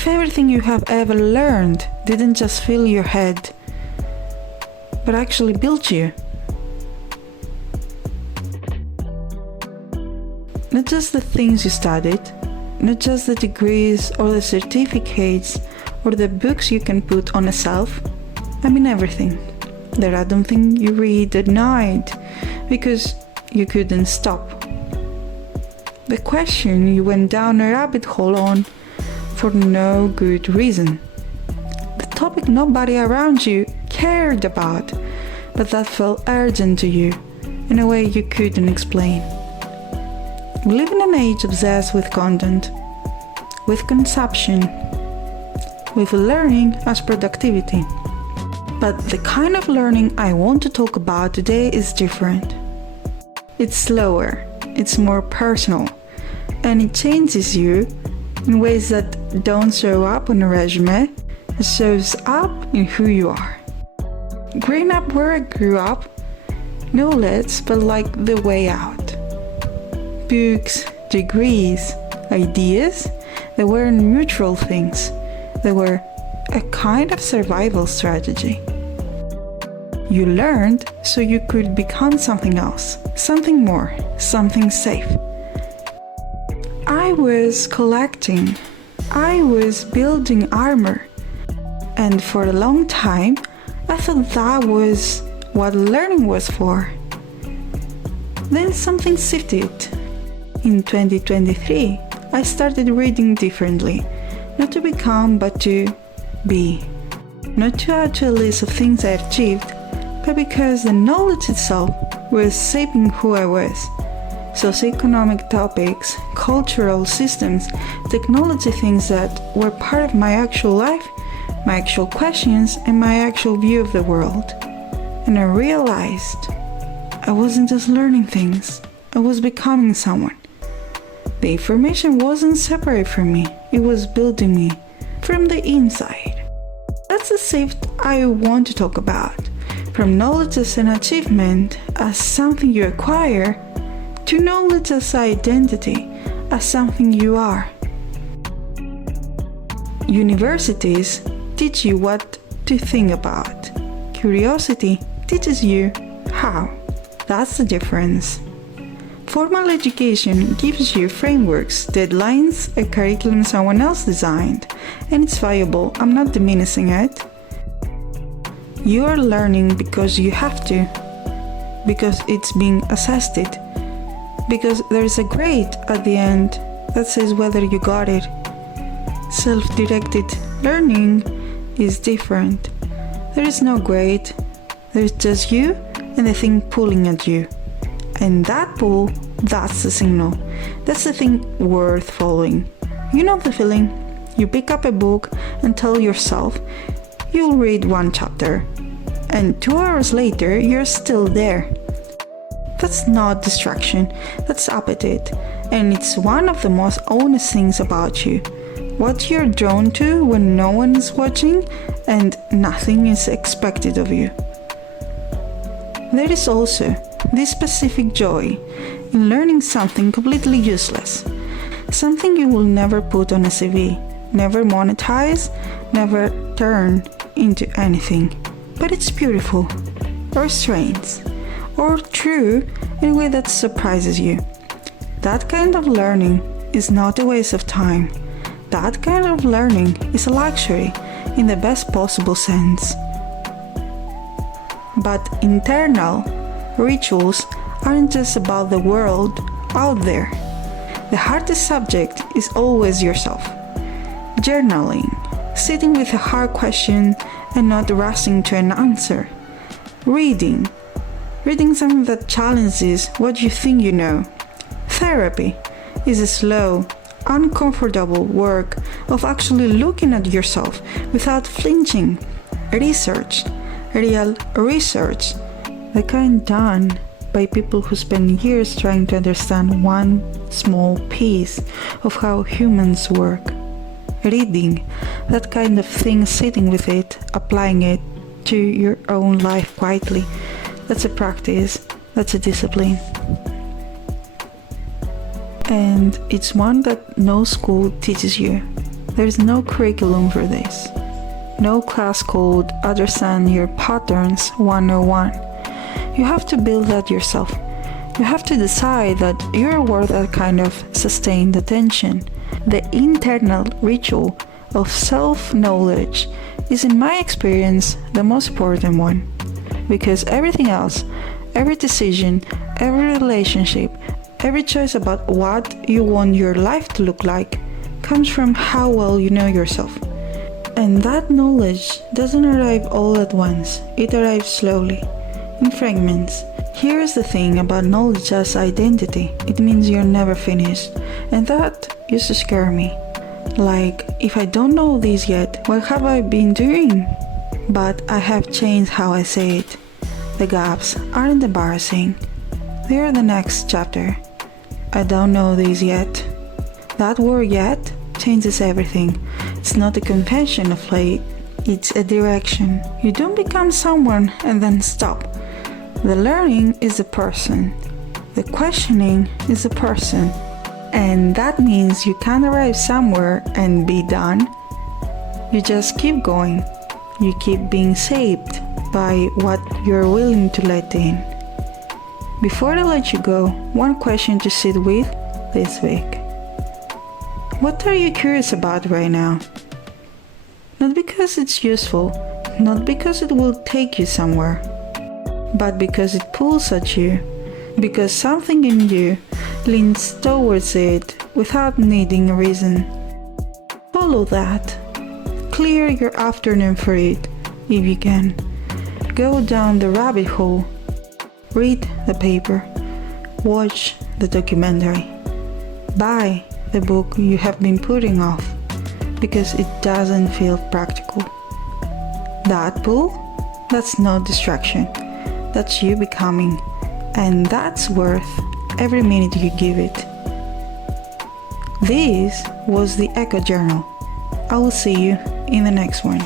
if everything you have ever learned didn't just fill your head, but actually build you. Not just the things you studied, not just the degrees or the certificates or the books you can put on a shelf. I mean everything. The random thing you read at night because you couldn't stop. The question you went down a rabbit hole on for no good reason. The topic nobody around you cared about, but that felt urgent to you in a way you couldn't explain. We live in an age obsessed with content, with consumption, with learning as productivity. But the kind of learning I want to talk about today is different. It's slower, it's more personal, and it changes you in ways that don't show up on a resume. It shows up in who you are. Growing up where I grew up, knowledge felt like the way out. Books, degrees, ideas, they weren't neutral things. They were a kind of survival strategy. You learned so you could become something else, something more, something safe. I was collecting. I was building armor. And for a long time, I thought that was what learning was for. Then something shifted. In 2023, I started reading differently. Not to become, but to be. Not to add to a list of things I achieved, but because the knowledge itself was shaping who I was. Socioeconomic topics, cultural systems, technology, things that were part of my actual life, my actual questions, and my actual view of the world. And I realized I wasn't just learning things, I was becoming someone. The information wasn't separate from me, it was building me from the inside. That's the shift I want to talk about. From knowledge as an achievement, as something you acquire, to knowledge as identity, as something you are. Universities teach you what to think about. Curiosity teaches you how. That's the difference. Formal education gives you frameworks, deadlines, a curriculum someone else designed, and it's valuable. I'm not diminishing it. You are learning because you have to, because it's being assessed, because there's a grade at the end that says whether you got it. Self-directed learning is different. There is no grade, there's just you and the thing pulling at you. And that pull, that's the signal. That's the thing worth following. You know the feeling. You pick up a book and tell yourself you'll read one chapter. And 2 hours later, you're still there. That's not distraction, that's appetite. And it's one of the most honest things about you. What you're drawn to when no one is watching and nothing is expected of you. There is also this specific joy in learning something completely useless. Something you will never put on a CV, never monetize, never turn into anything. But it's beautiful, or strange, or true in a way that surprises you. That kind of learning is not a waste of time. That kind of learning is a luxury in the best possible sense. But internal rituals aren't just about the world out there. The hardest subject is always yourself. Journaling, sitting with a hard question and not rushing to an answer. Reading something that challenges what you think you know. Therapy is a slow, uncomfortable work of actually looking at yourself without flinching. Research, real research, the kind done by people who spend years trying to understand one small piece of how humans work. Reading, that kind of thing, sitting with it, applying it to your own life quietly. That's a practice, that's a discipline. And it's one that no school teaches you. There's no curriculum for this. No class called Understand Your Patterns 101. You have to build that yourself. You have to decide that you're worth that kind of sustained attention. The internal ritual of self-knowledge is, in my experience, the most important one. Because everything else, every decision, every relationship, every choice about what you want your life to look like comes from how well you know yourself. And that knowledge doesn't arrive all at once. It arrives slowly, in fragments. Here's the thing about knowledge as identity. It means you're never finished. And that used to scare me. Like, if I don't know this yet, what have I been doing? But I have changed how I say it. The gaps aren't embarrassing. They are the next chapter. I don't know this yet. That word "yet" changes everything. It's not a convention of late, it's a direction. You don't become someone and then stop. The learning is the person. The questioning is the person. And that means you can't arrive somewhere and be done. You just keep going. You keep being shaped by what you're willing to let in. Before I let you go, one question to sit with this week. What are you curious about right now? Not because it's useful, not because it will take you somewhere, but because it pulls at you, because something in you leans towards it without needing a reason. Follow that. Clear your afternoon for it, if you can. Go down the rabbit hole. Read the paper. Watch the documentary. Buy the book you have been putting off because it doesn't feel practical. That pull, that's no distraction. That's you becoming, and that's worth every minute you give it. This was the Echo Journal. I will see you in the next one.